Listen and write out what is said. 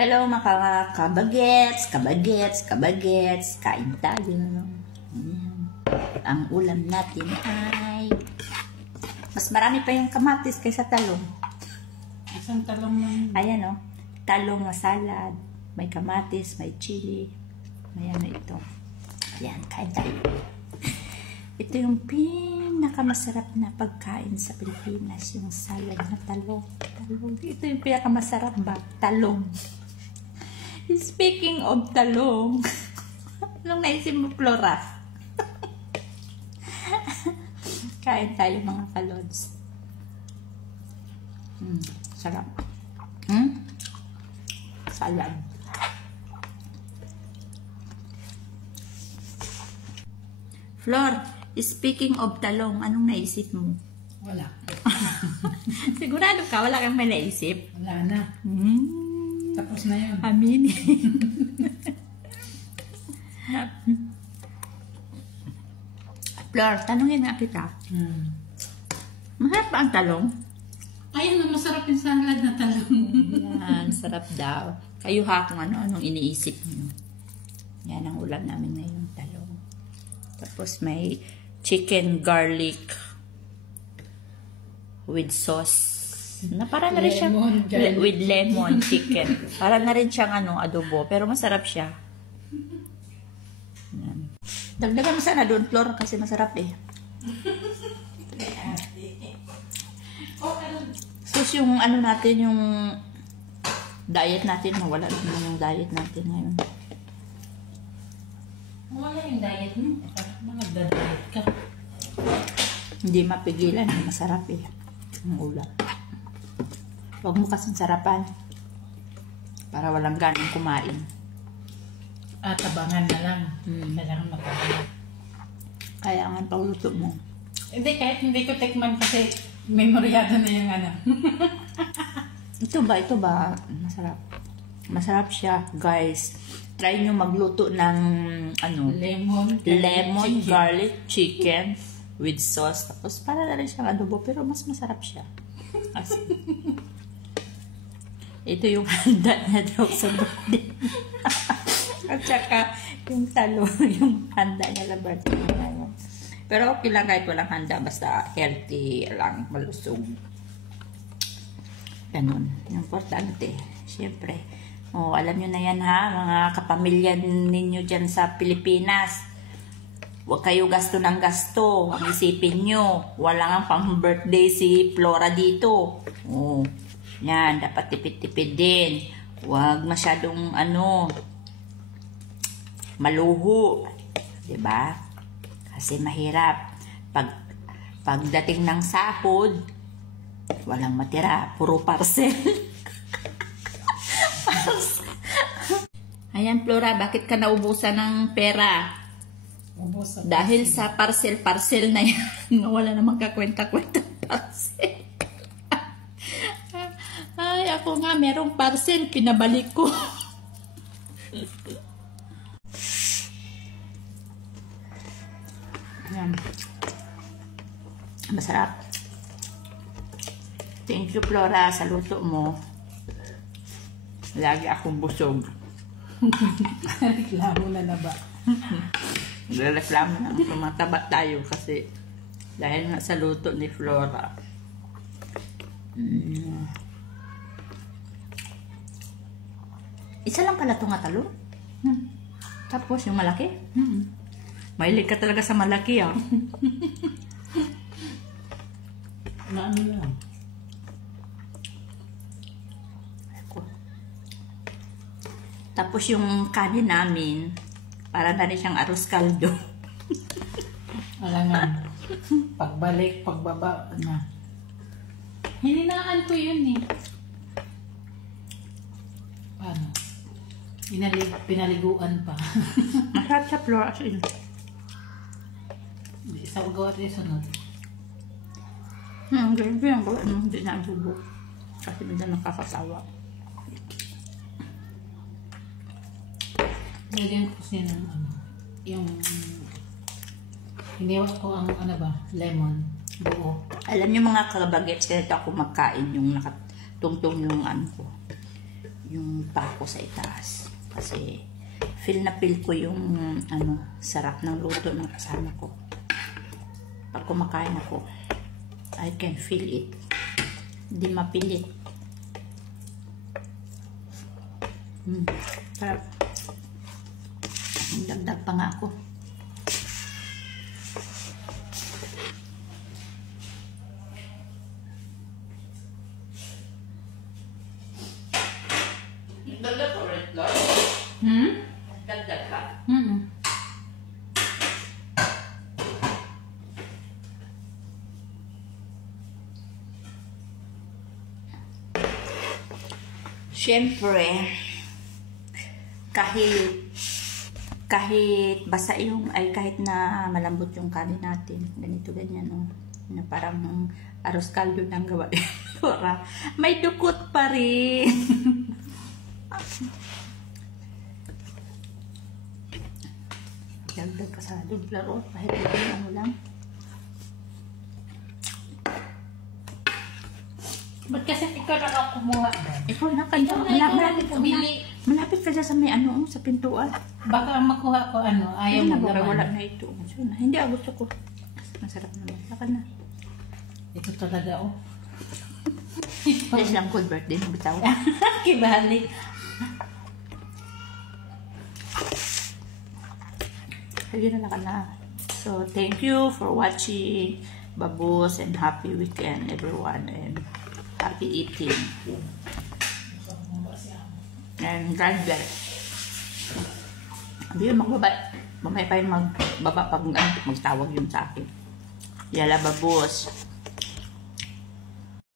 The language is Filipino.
Hello mga kabagets, kain tayo. Ayan. Ang ulam natin ay mas marami pa yung kamatis kaysa talong. Isang talong lang. Ayan o, talong na salad, may kamatis, may chili. Ayan na ito. Ayan, kain tayo. Ito yung pinakamasarap na pagkain sa Pilipinas, yung salad na talong. Ito yung pinakamasarap ba? Talong. Speaking of talong, anong naisip mo, Flora? Kain tayo mga kalods. Sarap. Salad. Flor, speaking of talong, anong naisip mo? Wala. Sigurado ka, wala kang may naisip? Wala na. Tapos na yun. Amin. Flor, tanungin nga kita. Masarap ba ang talong? Ayan, masarap yung salad na talong. Yan, sarap daw. Kayo ha kung anong iniisip niyo. Yan ang ulam namin ngayon, talong. Tapos may chicken garlic with sauce. Na para na rin siyang with lemon chicken. Para na rin siyang adobo, pero masarap siya. Yan. Dagdagan mo sana doon, Flor, kasi masarap eh. Sus yung natin, yung diet natin, mawala naman yung diet natin ngayon. Wala yung diet mo. Nagda-diet ka. Hindi mapigilan, masarap eh. Ang ulam. Huwag mo kasing sarapan para walang ganang kumain. Tabangan na lang. Kailangan matabangan. Kaya nga pagluto mo. Hindi, kahit hindi ko tikman kasi memoryado na yung Ito ba? Masarap. Masarap siya, guys. Try nyo magluto ng lemon garlic chicken with sauce. Tapos para na rin siyang adobo, pero mas masarap siya. Ito yung handa niya daw sa birthday. At saka yung talong, yung handa niya sa birthday ngayon. Pero okay lang kahit walang handa, basta healthy lang, malusog. Ganun. Importante. Siyempre. Alam nyo na yan ha, mga kapamilya ninyo dyan sa Pilipinas. Huwag kayo gasto ng gasto. Ang isipin nyo, wala nga pang birthday si Flora dito. Yan, dapat tipid-tipid din. Huwag masyadong maluho. Diba? Kasi mahirap. Pagdating ng sahod, walang matira. Puro parcel. Ayan, Flora, bakit ka naubusan ng pera? Dahil sa parcel na yan. Wala namang kakwenta-kwenta parcel. Ay, ako nga, merong parcel, pinabalik ko. Ayan. Masarap. Thank you, Flora, sa luto mo. Lagi akong busog. Reklamo na ba? Reklamo na. Tumataba tayo kasi dahil nga sa luto ni Flora. Isa lang pala itong talong. Tapos yung malaki. Mahilig ka talaga sa malaki ah. Ano lang? Tapos yung kanin namin, para na rin siyang arroz caldo. Wala nga. Pagbalik, pagbaba na. Hininaan ko yun eh. Paano? Pinaliguan pa. Masarap sa Flora. Isa gawa rin sunod. Ganyan yan. Hindi na ang subo. Kasi minsan nakakasawa. Nilagyan ko kasi ng yung hiniwa ko ang lemon buo. Alam niyo mga kabagets, ganito ako magkain yung nakatungtong yung ko. yung pako sa itaas. Kasi feel na feel ko yung sarap ng luto ng kasama ko. Pag kumakain ako, I can feel it. Hindi mapilit. Sarap. Dagdag pa nga ako. Dagdag or red lord? Dagdag ka? Siyempre, kahit basa yung, kahit na malambot yung kanin natin, ganito, ganyan, na parang arroz caldo ng gawa. May dukot pa rin. Dagdag ka sa laro, kahit ano lang. Ba't kasi ikaw na lang kumuha doon? Ikaw na kayo. Malapit ka dyan sa may sa pintuan. Baka makuha ko ayaw mo naman. Wala na ito. Hindi, gusto ko. Masarap naman. Saka na. Ito talaga, oh. Please lang, good birthday mo bitaw. Kibali. Ayun na lang ka na. So, thank you for watching. Babos, and happy weekend everyone, and happy eating. And God bless. Hindi yun magbaba. Mamaya pa yung magbaba pag magtawag yun sa akin. Yala, babos.